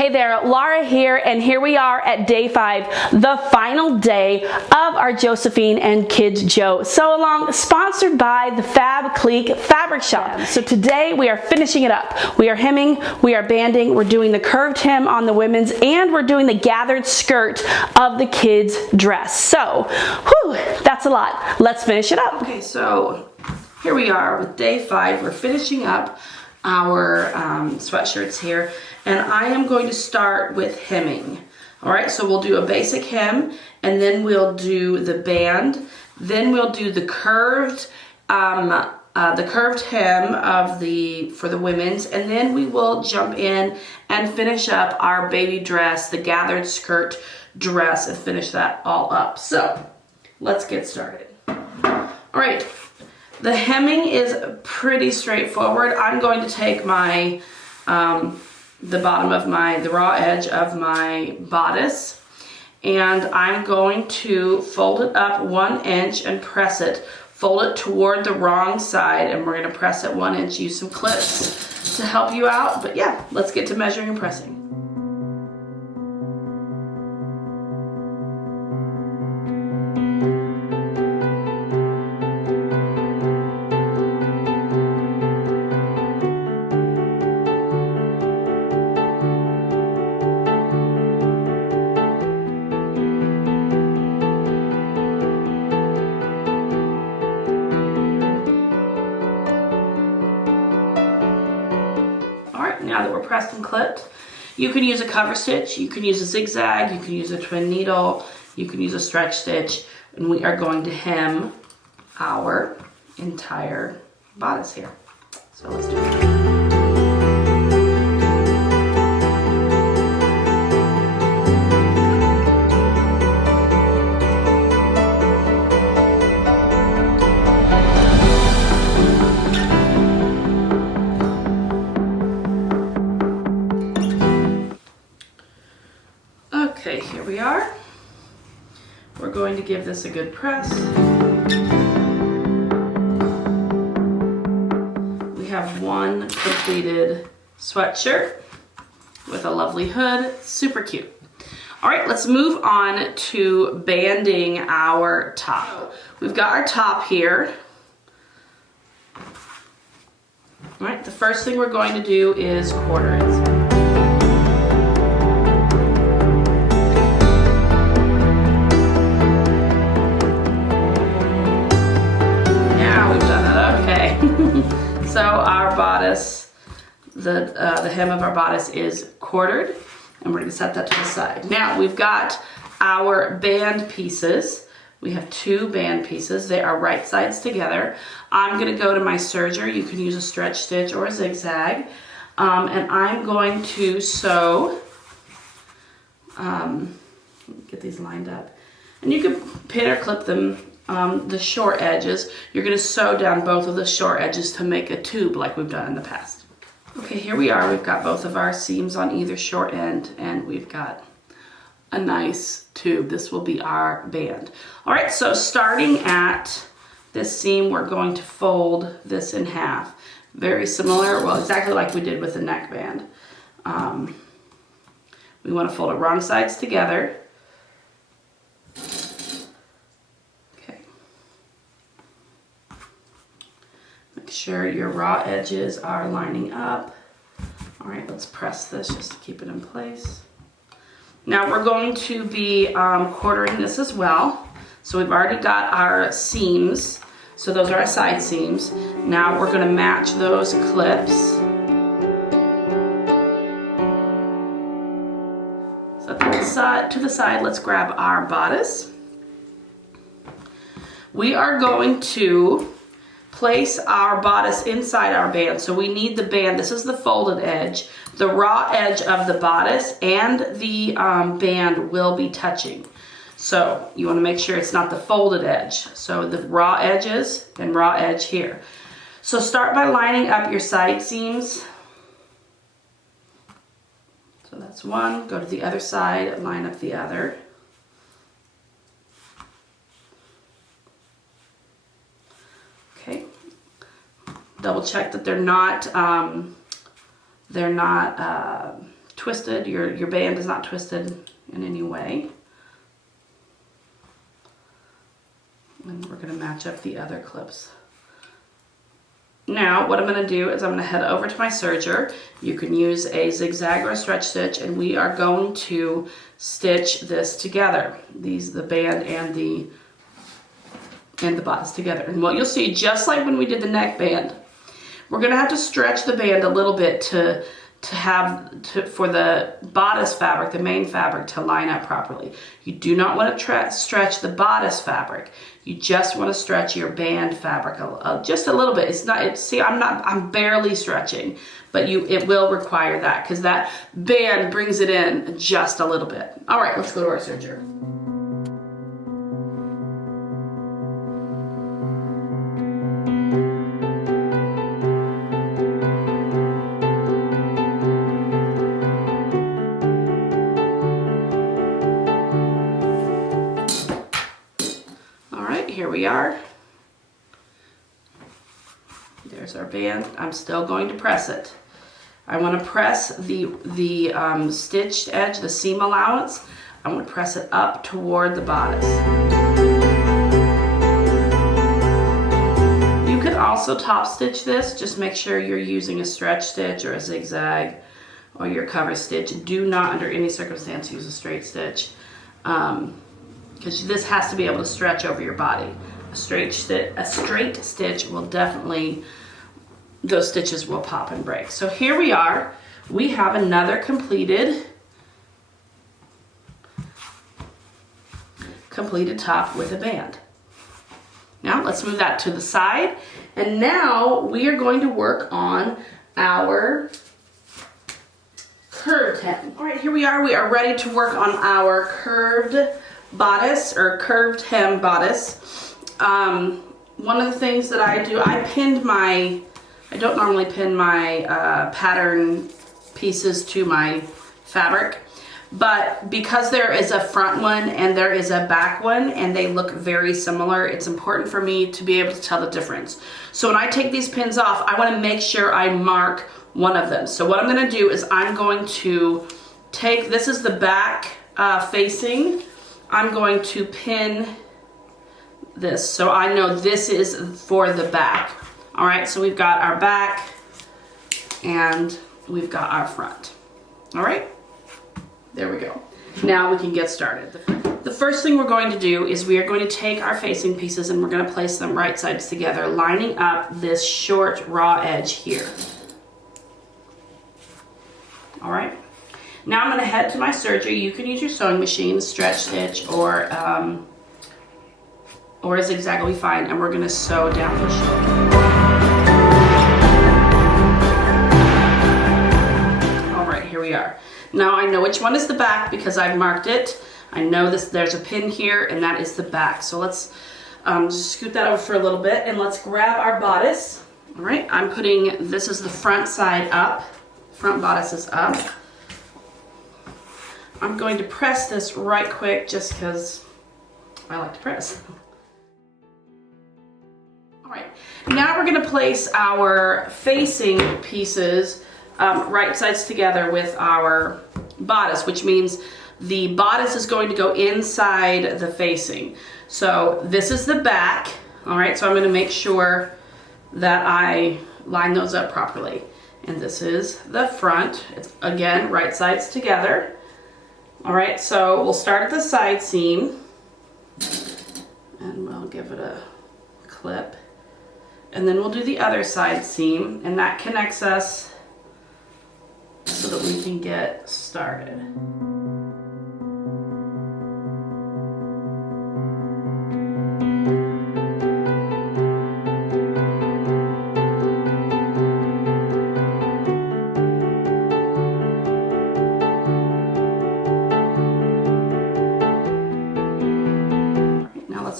Hey there, Laura here, and here we are at day 5, the final day of our Josephine and Kids Joe Sew Along, sponsored by the Fab Clique Fabric Shop. So today we are finishing it up. We are hemming, we are banding, we're doing the curved hem on the women's, and we're doing the gathered skirt of the kids' dress. So, whew, that's a lot. Let's finish it up. Okay, so here we are with day 5. We're finishing up our sweatshirts here, and I am going to start with hemming. All right, so we'll do a basic hem, and then we'll do the band, then we'll do the curved hem of for the women's, and then we will jump in and finish up our baby dress, the gathered skirt dress, and finish that all up. So let's get started. All right. The hemming is pretty straightforward. I'm going to take my, the bottom of the raw edge of my bodice, and I'm going to fold it up 1 inch and press it. Fold it toward the wrong side, and we're going to press it 1 inch. Use some clips to help you out. But yeah, let's get to measuring and pressing. Now that we're pressed and clipped, you can use a cover stitch, you can use a zigzag, you can use a twin needle, you can use a stretch stitch, and we are going to hem our entire bodice here. So let's do it. Okay, here we are. We're going to give this a good press. We have one completed sweatshirt with a lovely hood, super cute. All right, let's move on to banding our top. We've got our top here. All right, the first thing we're going to do is quarter it. So our bodice, the hem of our bodice is quartered, and we're going to set that to the side. Now we've got our band pieces. We have 2 band pieces. They are right sides together. I'm going to go to my serger. You can use a stretch stitch or a zigzag. And I'm going to sew, get these lined up. And you can pin or clip them. The short edges, you're going to sew down both of the short edges to make a tube like we've done in the past. Okay, here we are. We've got both of our seams on either short end, and we've got a nice tube. This will be our band. All right, so starting at this seam, we're going to fold this in half. Very similar, well, exactly like we did with the neckband. We want to fold it wrong sides together. Make sure your raw edges are lining up. All right, let's press this just to keep it in place. Now we're going to be quartering this as well. So we've already got our seams. So those are our side seams. Now we're going to match those clips. So to the side, let's grab our bodice. We are going to place our bodice inside our band. So we need the band. This is the folded edge. The raw edge of the bodice and the band will be touching. So you want to make sure it's not the folded edge. So the raw edges and raw edge here. So start by lining up your side seams. So that's one. Go to the other side, line up the other. Okay. Double check that they're not twisted, your band is not twisted in any way. And we're going to match up the other clips. Now, what I'm going to do is I'm going to head over to my serger. You can use a zigzag or a stretch stitch, and we are going to stitch this together. The band and the bodice together. And what you'll see, just like when we did the neckband, we're going to have to stretch the band a little bit for the bodice fabric, the main fabric, to line up properly. You do not want to stretch the bodice fabric. You just want to stretch your band fabric just a little bit. See, I'm barely stretching, but it will require that because that band brings it in just a little bit. All right, let's go to our serger. Here we are. There's our band. I'm still going to press it. I want to press the stitched edge, the seam allowance. I want to press it up toward the bodice. You could also top stitch this. Just make sure you're using a stretch stitch or a zigzag or your cover stitch. Do not under any circumstance use a straight stitch. Because this has to be able to stretch over your body. A straight stitch will definitely, those stitches will pop and break. So here we are. We have another completed top with a band. Now let's move that to the side. And now we are going to work on our curved hem. All right, here we are. We are ready to work on our curved bodice or curved hem bodice. One of the things that I do, I don't normally pin my pattern pieces to my fabric, but because there is a front one and there is a back one and they look very similar, it's important for me to be able to tell the difference. So when I take these pins off, I want to make sure I mark one of them. So what I'm going to do is I'm going to take, this is the back facing, I'm going to pin this so I know this is for the back. All right, so we've got our back and we've got our front. All right, there we go. Now we can get started. The first thing we're going to do is we are going to take our facing pieces and we're going to place them right sides together, lining up this short raw edge here. All right. Now I'm going to head to my serger. You can use your sewing machine, stretch stitch, or a zigzag will be fine, and we're going to sew down the shoulder. All right, here we are. Now I know which one is the back because I've marked it. I know there's a pin here, and that is the back. So let's just scoot that over for a little bit, and let's grab our bodice. All right, I'm putting, this is the front side up. Front bodice is up. I'm going to press this right quick just because I like to press. All right, now we're going to place our facing pieces right sides together with our bodice, which means the bodice is going to go inside the facing. So this is the back, all right, so I'm going to make sure that I line those up properly. And this is the front. It's, again, right sides together. All right, so we'll start at the side seam and we'll give it a clip. And then we'll do the other side seam, and that connects us so that we can get started.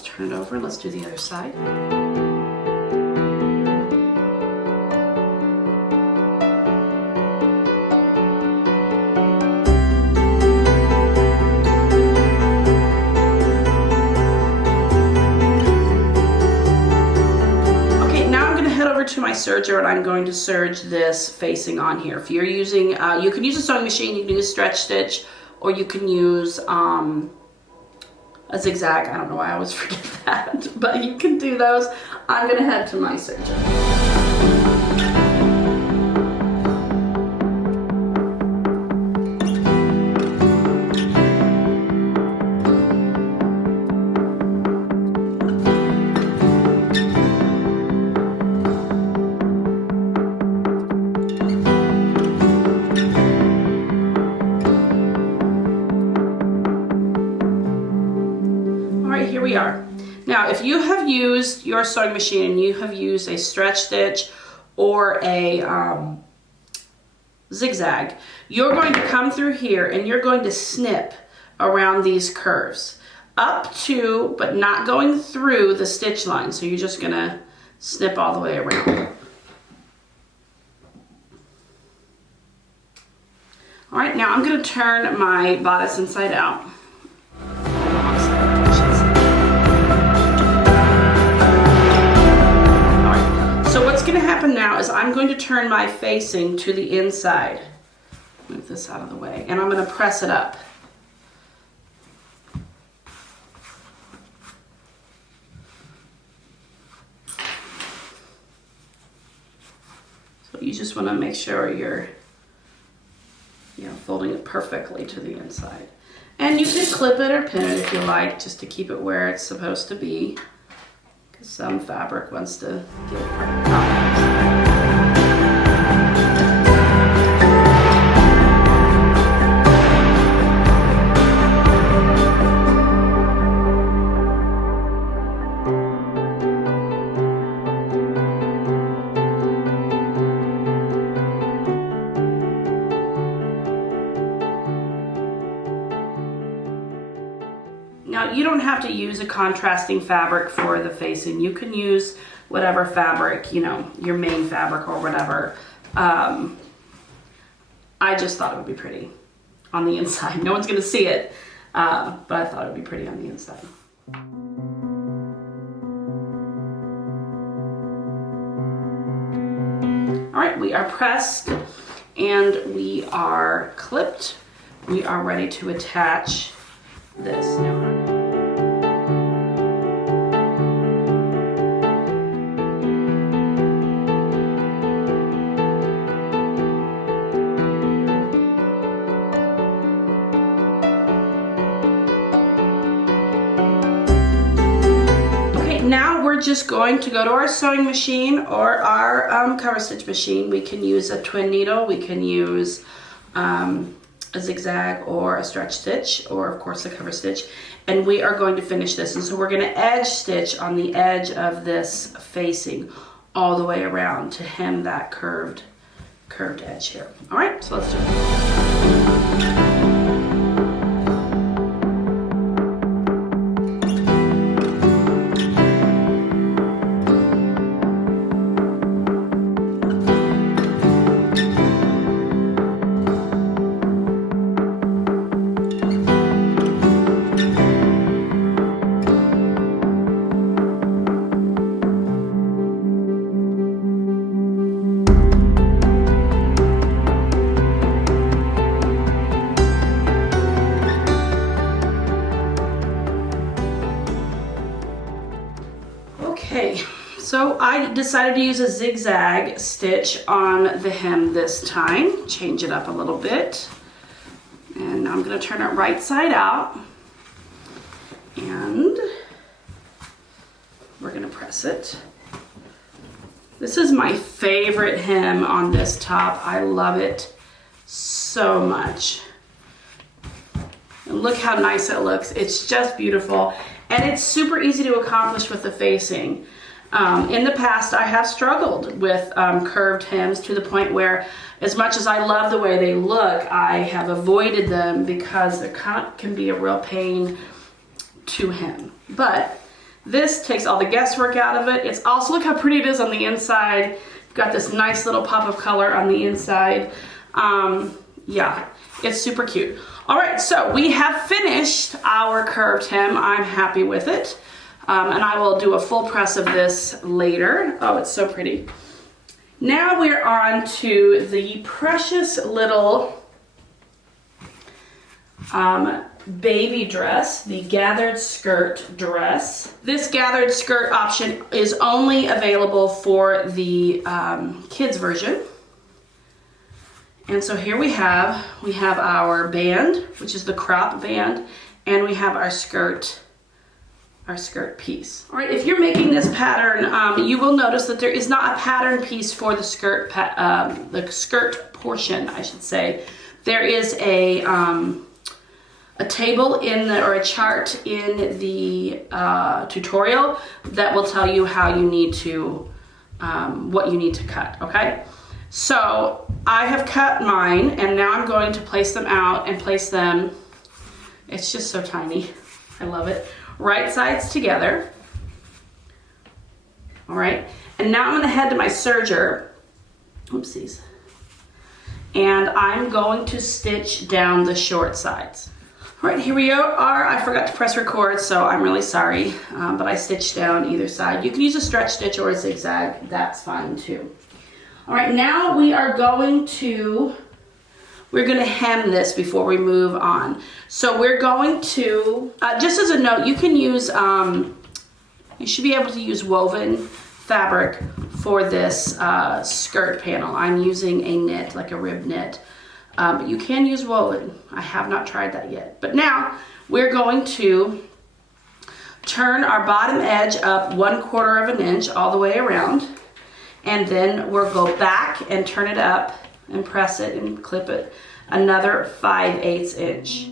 Turn it over, let's do the other side. Okay, now I'm going to head over to my serger and I'm going to serge this facing on here. If you're using, you can use a sewing machine, you can use a stretch stitch, or you can use a zigzag. I don't know why I always forget that, but you can do those. I'm gonna head to my serger. Here we are. Now, if you have used your sewing machine and you have used a stretch stitch or a zigzag, you're going to come through here and you're going to snip around these curves up to, but not going through the stitch line. So you're just gonna snip all the way around. All right, now I'm gonna turn my bodice inside out. So what's going to happen now is I'm going to turn my facing to the inside. Move this out of the way. And I'm going to press it up. So you just want to make sure you're folding it perfectly to the inside. And you can clip it or pin it if you like, just to keep it where it's supposed to be. Some fabric wants to get perfect. Now, you don't have to use a contrasting fabric for the facing. You can use whatever fabric, your main fabric or whatever. I just thought it would be pretty on the inside. No one's gonna see it, but I thought it would be pretty on the inside. All right, we are pressed and we are clipped. We are ready to attach this now. Now we're just going to go to our sewing machine or our cover stitch machine. We can use a twin needle, we can use a zigzag or a stretch stitch, or of course a cover stitch, and we are going to finish this. And so we're going to edge stitch on the edge of this facing all the way around to hem that curved edge here. All right, so let's do it. Okay, so I decided to use a zigzag stitch on the hem this time. Change it up a little bit. And I'm going to turn it right side out. And we're going to press it. This is my favorite hem on this top. I love it so much. And look how nice it looks. It's just beautiful. And it's super easy to accomplish with the facing. In the past, I have struggled with curved hems to the point where, as much as I love the way they look, I have avoided them because they can be a real pain to hem. But this takes all the guesswork out of it. It's also, look how pretty it is on the inside. You've got this nice little pop of color on the inside. Yeah, it's super cute. All right, so we have finished our curved hem. I'm happy with it. And I will do a full press of this later. Oh, it's so pretty. Now we're on to the precious little baby dress, the gathered skirt dress. This gathered skirt option is only available for the kids version. And so here we have our band, which is the crop band, and we have our skirt piece. All right, if you're making this pattern, you will notice that there is not a pattern piece for the skirt portion, I should say. There is a table or a chart in the tutorial that will tell you how you need to, what you need to cut, okay? So I have cut mine, and now I'm going to place them out and place them, it's just so tiny, I love it, right sides together. All right, and now I'm gonna head to my serger, oopsies, and I'm going to stitch down the short sides. All right, here we are. I forgot to press record, so I'm really sorry, but I stitched down either side. You can use a stretch stitch or a zigzag, that's fine too. All right, now we're going to hem this before we move on. So we're going to, just as a note, you can use, you should be able to use woven fabric for this skirt panel. I'm using a knit, like a rib knit, but you can use woven. I have not tried that yet. But now we're going to turn our bottom edge up 1/4 of an inch all the way around, and then we'll go back and turn it up and press it and clip it another 5/8 inch.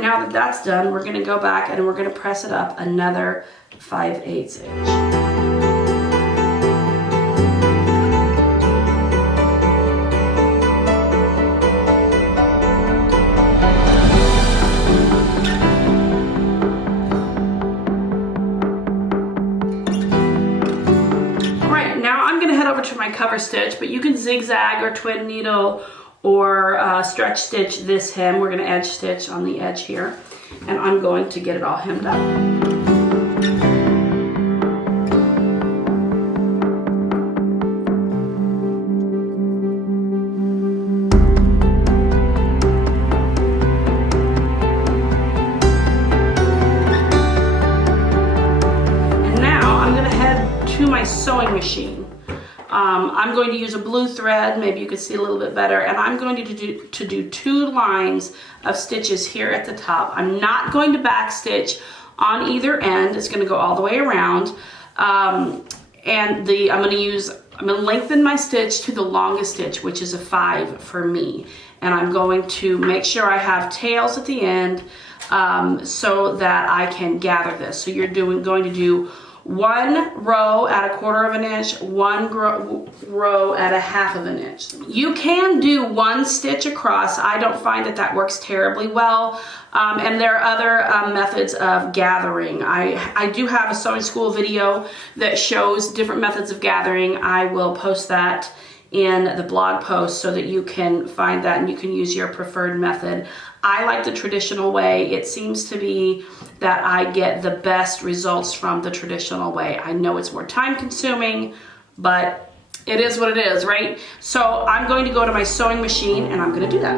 Now that that's done, we're going to go back and we're going to press it up another 5/8 inch. All right, now I'm going to head over to my cover stitch, but you can zigzag or twin needle or stretch stitch this hem. We're going to edge stitch on the edge here, and I'm going to get it all hemmed up. And now I'm going to head to my sewing machine. I'm going to use a blue thread, maybe you can see a little bit better, and I'm going to do 2 lines of stitches here at the top. I'm not going to back stitch on either end. It's going to go all the way around, and I'm going to lengthen my stitch to the longest stitch, which is a 5 for me, and I'm going to make sure I have tails at the end so that I can gather this. So you're going to do 1 row at 1/4 of an inch, 1 row at 1/2 of an inch. You can do 1 stitch across. I don't find that works terribly well. And there are other methods of gathering. I do have a sewing school video that shows different methods of gathering. I will post that in the blog post so that you can find that and you can use your preferred method. I like the traditional way. It seems to be that I get the best results from the traditional way. I know it's more time consuming, but it is what it is, right? So I'm going to go to my sewing machine and I'm going to do that.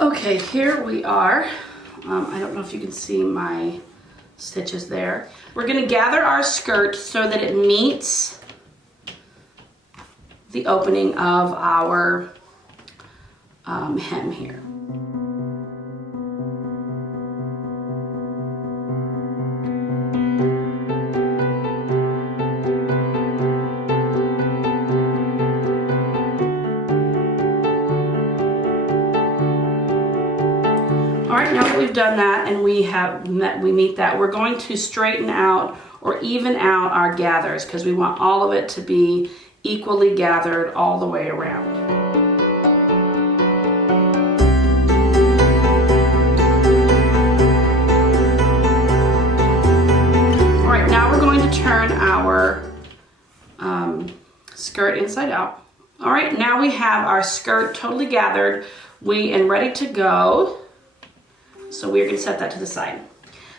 Okay, here we are I don't know if you can see my stitches there. We're going to gather our skirt so that it meets the opening of our hem here. All right, now that we've done that and we meet that, we're going to straighten out or even out our gathers because we want all of it to be equally gathered all the way around. All right, now we're going to turn our skirt inside out. All right, now we have our skirt totally gathered and ready to go. So we're going to set that to the side.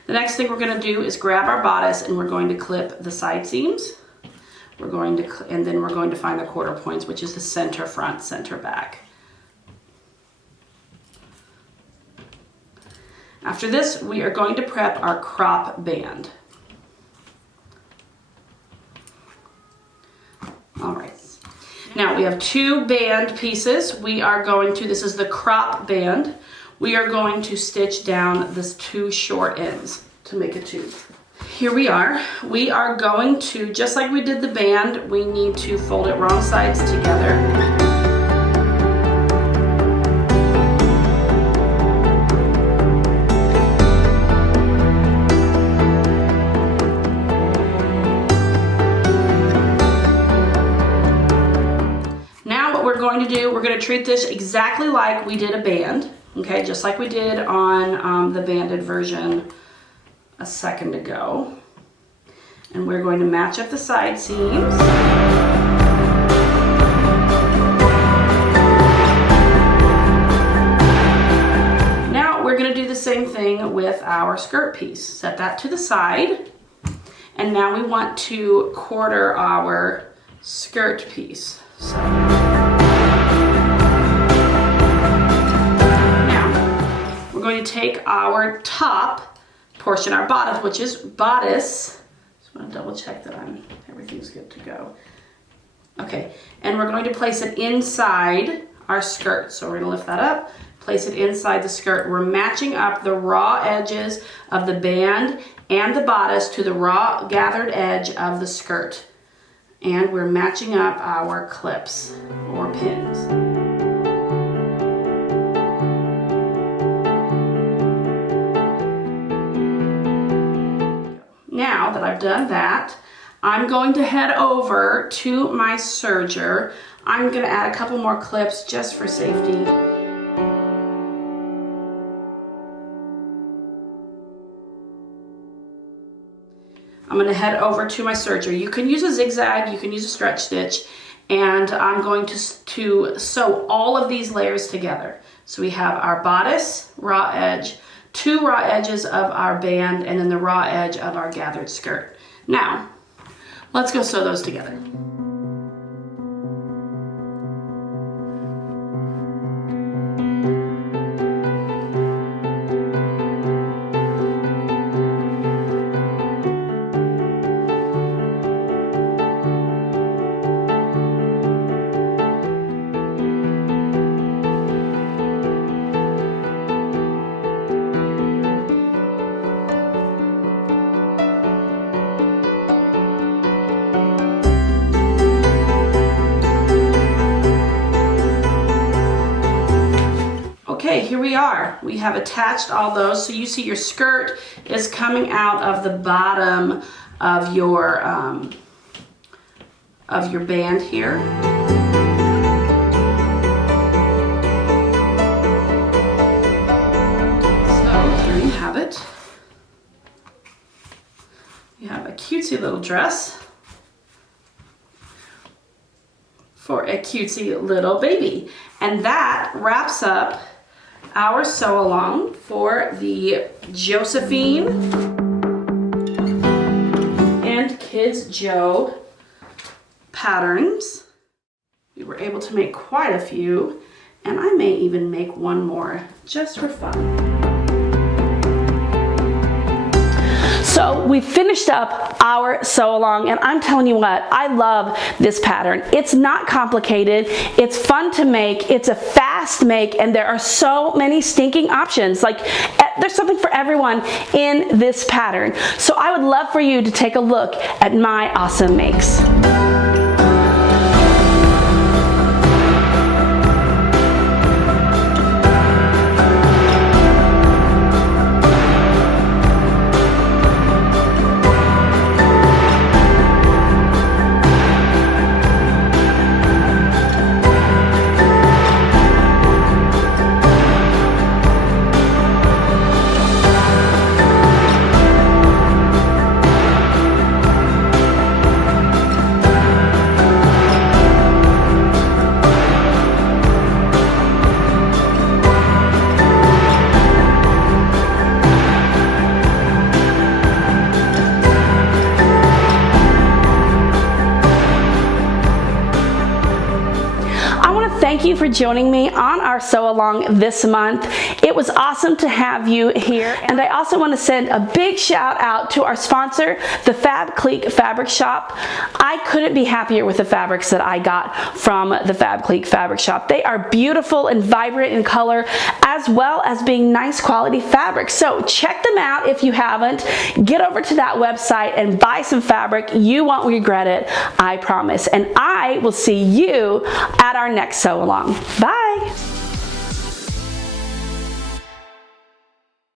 The next thing we're going to do is grab our bodice and we're going to clip the side seams. And then we're going to find the quarter points, which is the center front, center back. After this, we are going to prep our crop band. All right. Now we have two band pieces. This is the crop band. We are going to stitch down this two short ends to make a tube. Here we are. We are going to, just like we did the band, we need to fold it wrong sides together. Now what we're going to do, we're going to treat this exactly like we did a band. Okay, just like we did on the banded version a second ago. And we're going to match up the side seams. Now we're going to do the same thing with our skirt piece. Set that to the side. And now we want to quarter our skirt piece. So. We're going to take our top portion, our bottom, which is bodice. Just want to double check that everything's good to go. Okay, and we're going to place it inside our skirt. So we're going to lift that up, place it inside the skirt. We're matching up the raw edges of the band and the bodice to the raw gathered edge of the skirt. And we're matching up our clips or pins. Now that I've done that, I'm going to head over to my serger. I'm going to add a couple more clips just for safety. I'm going to head over to my serger. You can use a zigzag, you can use a stretch stitch, and I'm going to sew all of these layers together. So we have our bodice, raw edge, two raw edges of our band, and then the raw edge of our gathered skirt. Now, let's go sew those together. Okay, here we are. We have attached all those. So you see your skirt is coming out of the bottom of your band here. So here you have it. You have a cutesy little dress for a cutesy little baby. And that wraps up our sew along for the Josephine and Kids Joe patterns. We were able to make quite a few, and I may even make one more just for fun. So we finished up our sew along, and I'm telling you what, I love this pattern. It's not complicated, it's fun to make, it's a fast make, and there are so many stinking options. Like, there's something for everyone in this pattern. So I would love for you to take a look at my awesome makes. Thank you for joining me on our sew along this month. It was awesome to have you here, and I also want to send a big shout out to our sponsor, the Fab Clique Fabric Shop. I couldn't be happier with the fabrics that I got from the Fab Clique Fabric Shop. They are beautiful and vibrant in color, as well as being nice quality fabrics. So check them out if you haven't. Get over to that website and buy some fabric. You won't regret it, I promise. And I will see you at our next sew along. Bye.